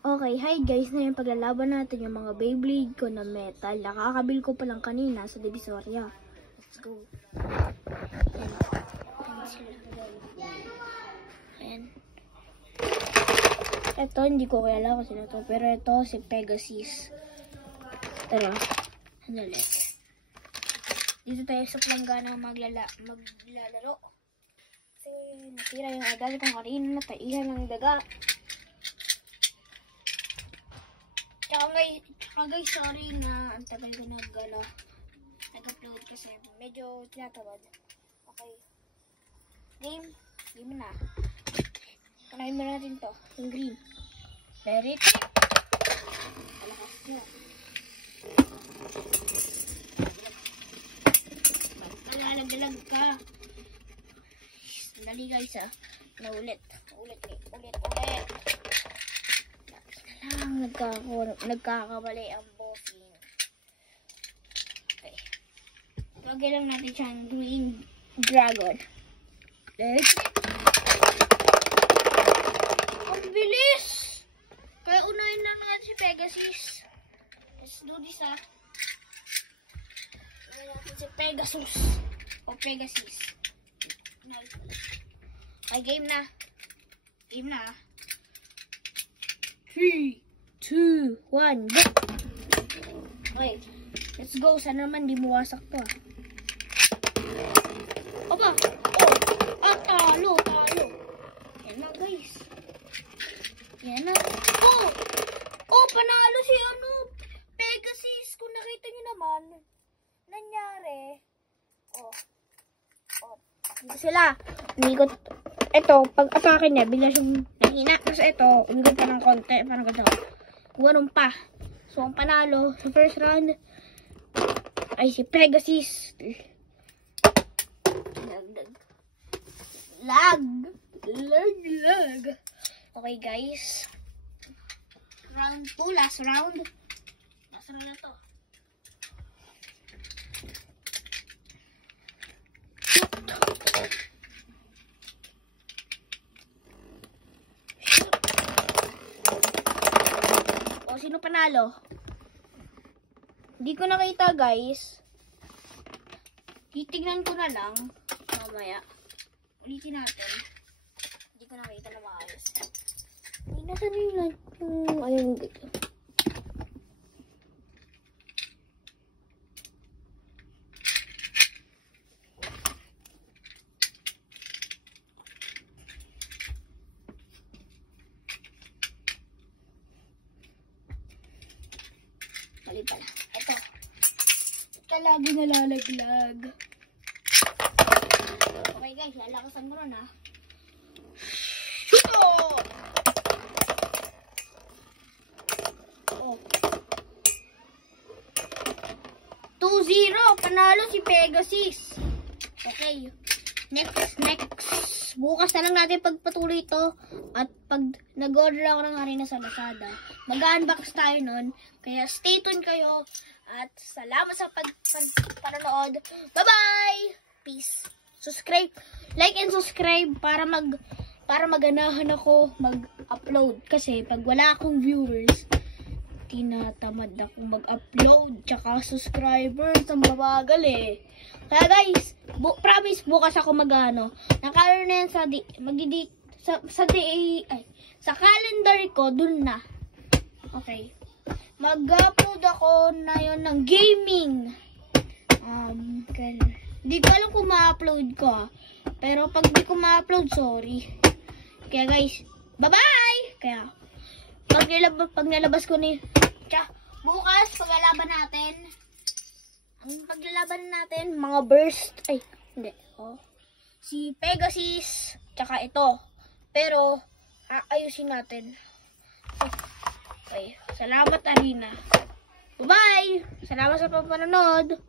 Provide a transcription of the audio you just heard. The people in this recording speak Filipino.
Okay, hi guys. Ngayon paglalaban natin yung mga Beyblade ko na metal. Nakakabil ko pa lang kanina sa Divisoria. Let's go. Ayan. Ito, hindi ko kilala kung sino to. Pero ito, si Pegasus. Tara. Sandali. Dito tayo sa planggana maglalaro. Kasi natira yung agad kong kanina na taihan ng daga. Tsaka guys, sorry na ang tagal ko nag-upload kasi medyo tinatamad. Okay. Game na. Panahin mo natin to, yung green. Let it. Malakas niya. Maglalagdalag ka. Sandali guys Ulit. Nagkakamali ang bossing. Okay. Lagay lang natin siyang green dragon. Ang bilis! Kaya unahin lang natin si Pegasus. Let's do this Unahin natin si Pegasus. O Pegasus. Okay, game na. 3, 2, 1, go! Okay, let's go. Sana naman di muwasak to Aba! Talo! Yan na guys. Yan na. Panalo si Pegasus. Kung nakita nyo naman, nangyari. Dito sila. Umikot. Ito, pag atake niya, bigla siyang nahina. Tapos ito, umikot pa ng konti. Parang ganito. Ganun pa. So, ang panalo sa first round ay si Pegasus. Lag. Okay, guys. Round 2, last round. Last round na to. Sino panalo? Hindi ko nakita guys. Titignan ko na lang. Mamaya. Ulitin natin. Hindi ko nakita na maayos. Ay, nasan yun? Ayun dito. Mali pala. Ito lagi nalalaglag. Okay guys, lalakasan mo ron 2-0. Panalo si Pegasus. Okay. Next. Bukas na lang natin pagpatuloy ito. At pag nag-order ako ng harina sa Lazada, mag-unbox tayo nun. Kaya stay tuned kayo. At salamat sa panonood. Bye-bye! Peace. Subscribe. Like and subscribe para maganahan ako mag-upload. Kasi pag wala akong viewers, tinatamad akong mag-upload. Tsaka subscribers ang mabagal Kaya guys, promise bukas ako nakano na yan sa calendar ko, dun na. Okay. Mag-upload ako na yon ng gaming. Di ko alam kung ma-upload ko. Pero pag di ko ma-upload, sorry. Kaya guys, bye-bye! Kaya, pag nalabas ko bukas, paglalaban natin, mga burst, si Pegasus, tsaka ito. Pero, ayusin natin. Okay, salamat Arina. Bye-bye! Salamat sa panonood.